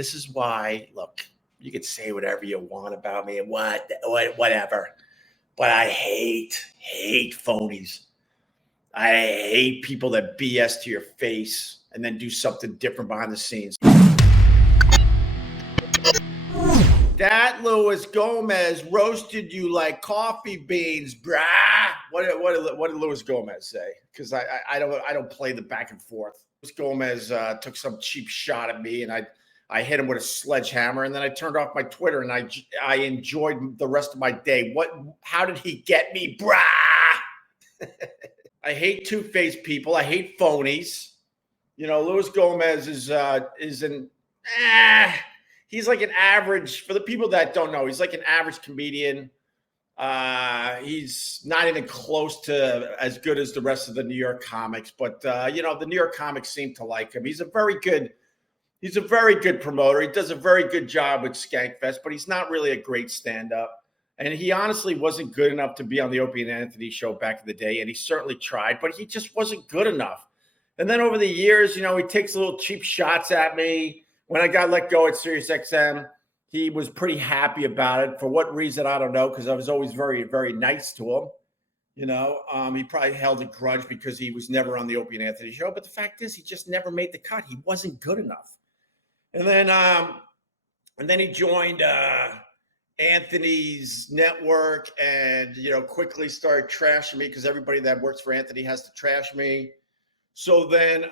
This is why, look, you can say whatever you want about me and whatever, but I hate phonies. I hate people that BS to your face and then do something different behind the scenes. That Luis Gomez roasted you like coffee beans, brah. What did Luis Gomez say? Because I don't play the back and forth. Luis Gomez took some cheap shot at me, and I hit him with a sledgehammer, and then I turned off my Twitter, and I enjoyed the rest of my day. How did he get me, brah? I hate two-faced people. I hate phonies. You know, Luis Gomez is he's like an average, for the people that don't know, he's like an average comedian. He's not even close to as good as the rest of the New York comics, but the New York comics seem to like him. He's a very good promoter. He does a very good job with Skankfest, but he's not really a great stand-up. And he honestly wasn't good enough to be on the Opie and Anthony show back in the day, and he certainly tried, but he just wasn't good enough. And then over the years, he takes little cheap shots at me. When I got let go at SiriusXM, he was pretty happy about it. For what reason, I don't know, because I was always very, very nice to him. He probably held a grudge because he was never on the Opie and Anthony show. But the fact is, he just never made the cut. He wasn't good enough. And then he joined Anthony's network and, quickly started trashing me because everybody that works for Anthony has to trash me. So then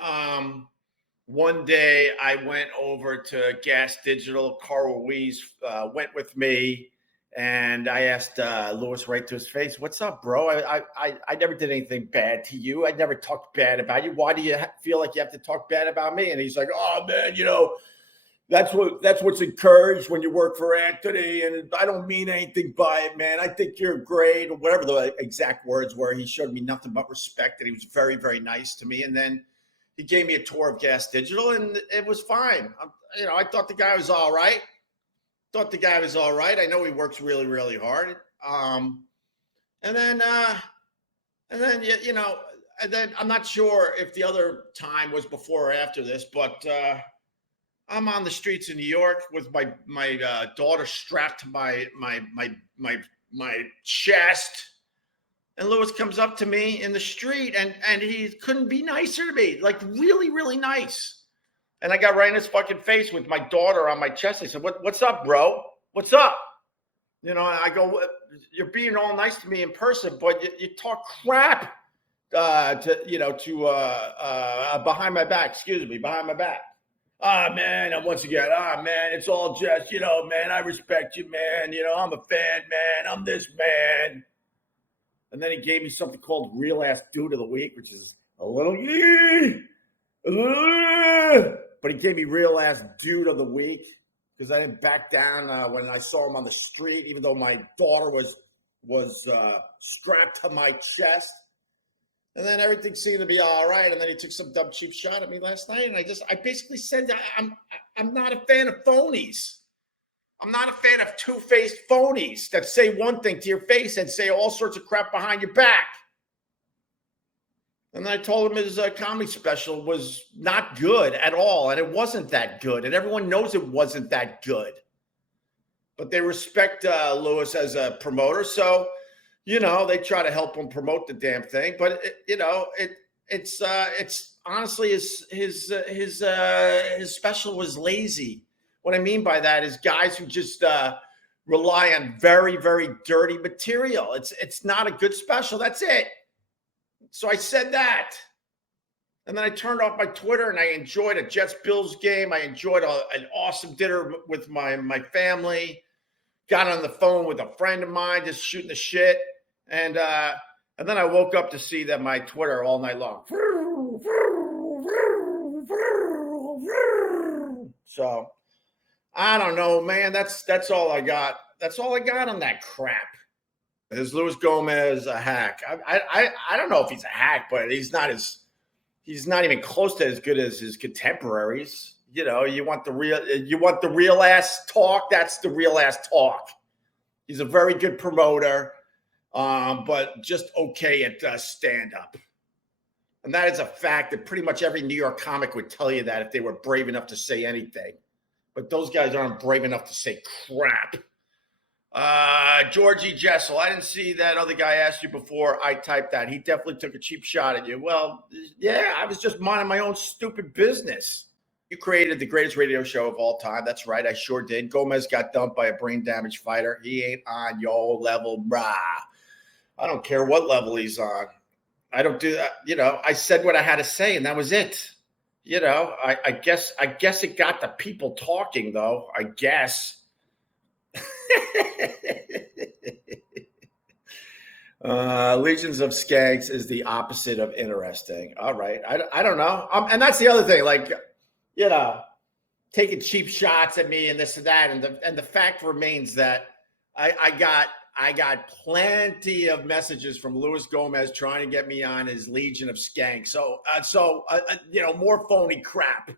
one day I went over to Gas Digital. Carl Ruiz went with me, and I asked Luis right to his face, "What's up, bro? I never did anything bad to you. I never talked bad about you. Why do you feel like you have to talk bad about me?" And he's like, "Oh, man, that's what's encouraged when you work for Anthony, and I don't mean anything by it, man. I think you're great," or whatever the exact words were. He showed me nothing but respect, and he was very, very nice to me. And then he gave me a tour of Gas Digital, and it was fine. I thought the guy was all right. I know he works really, really hard. And then I'm not sure if the other time was before or after this, but I'm on the streets of New York with my daughter strapped to my chest. And Luis comes up to me in the street, and he couldn't be nicer to me, like really, really nice. And I got right in his fucking face with my daughter on my chest. I said, "What's up, bro? What's up?" I go, "You're being all nice to me in person, but you talk crap behind my back. Excuse me, behind my back." Man, and once again, man, it's all just, man, I respect you, man. I'm a fan, man. I'm this man. And then he gave me something called Real Ass Dude of the Week, which is a little, but he gave me Real Ass Dude of the Week because I didn't back down when I saw him on the street, even though my daughter was strapped to my chest. And then everything seemed to be all right. And then he took some dumb cheap shot at me last night, and I basically said I'm not a fan of phonies. I'm not a fan of two-faced phonies that say one thing to your face and say all sorts of crap behind your back. And then I told him his comedy special was not good at all, and it wasn't that good, and everyone knows it wasn't that good. But they respect Luis as a promoter, so they try to help him promote the damn thing. But it's honestly his special was lazy. What I mean by that is guys who just rely on very, very dirty material. It's not a good special. That's it. So I said that. And then I turned off my Twitter, and I enjoyed a Jets-Bills game. I enjoyed an awesome dinner with my family. Got on the phone with a friend of mine, just shooting the shit. And then I woke up to see that my Twitter all night long. So I don't know, man. That's all I got. That's all I got on that crap. Is Luis Gomez a hack? I don't know if he's a hack, but he's not even close to as good as his contemporaries. You want the real ass talk. That's the real ass talk. He's a very good promoter, but just okay at stand up. And that is a fact that pretty much every New York comic would tell you that if they were brave enough to say anything. but those guys aren't brave enough to say crap. Georgie Jessel, I didn't see that other guy asked you before. I typed that. He definitely took a cheap shot at you. Well, yeah, I was just minding my own stupid business. You created the greatest radio show of all time. That's right. I sure did. Gomez got dumped by a brain damaged fighter. He ain't on your level, brah. I don't care what level he's on. I don't do that. I said what I had to say, and that was it. I guess it got the people talking, though. I guess. Legions of Skanks is the opposite of interesting. All right. I don't know. And that's the other thing. Like, taking cheap shots at me and this and that. And the fact remains that I got plenty of messages from Luis Gomez trying to get me on his Legion of Skanks. So more phony crap.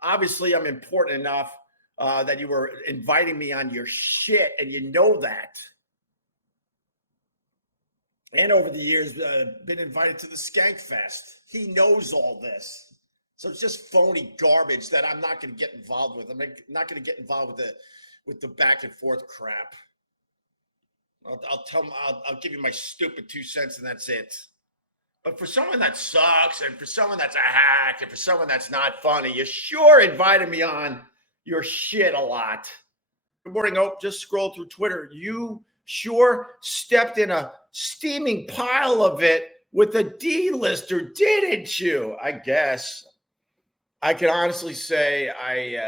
Obviously, I'm important enough that you were inviting me on your shit, and you know that. And over the years, been invited to the Skank Fest. He knows all this. So it's just phony garbage that I'm not going to get involved with. I'm not going to get involved with the back and forth crap. I'll give you my stupid 2 cents, and that's it. But for someone that sucks, and for someone that's a hack, and for someone that's not funny, you sure invited me on your shit a lot. Good morning, Ope. Just scroll through Twitter. You sure stepped in a steaming pile of it with a D-lister, didn't you? I guess. I can honestly say I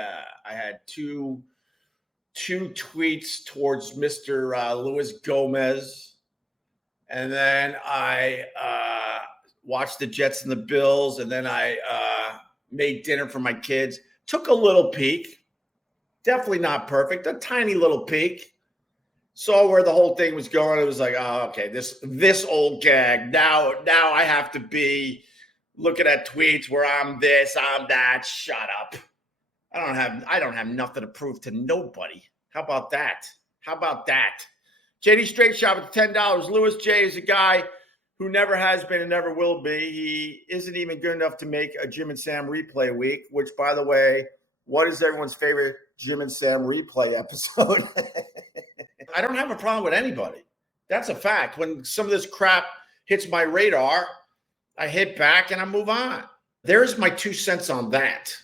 had two tweets towards Mr. Luis Gomez, and then I watched the Jets and the Bills, and then I made dinner for my kids. Took a little peek. Definitely not perfect. A tiny little peek. Saw where the whole thing was going. It was like, oh, okay, this old gag. Now I have to be looking at tweets where I'm this, I'm that. Shut up. I don't have nothing to prove to nobody. How about that? JD Straight Shot with $10. Louis J is a guy who never has been and never will be. He isn't even good enough to make a Jim and Sam replay week, which, by the way, what is everyone's favorite Jim and Sam replay episode? I don't have a problem with anybody. That's a fact. When some of this crap hits my radar, I hit back and I move on. There's my 2 cents on that.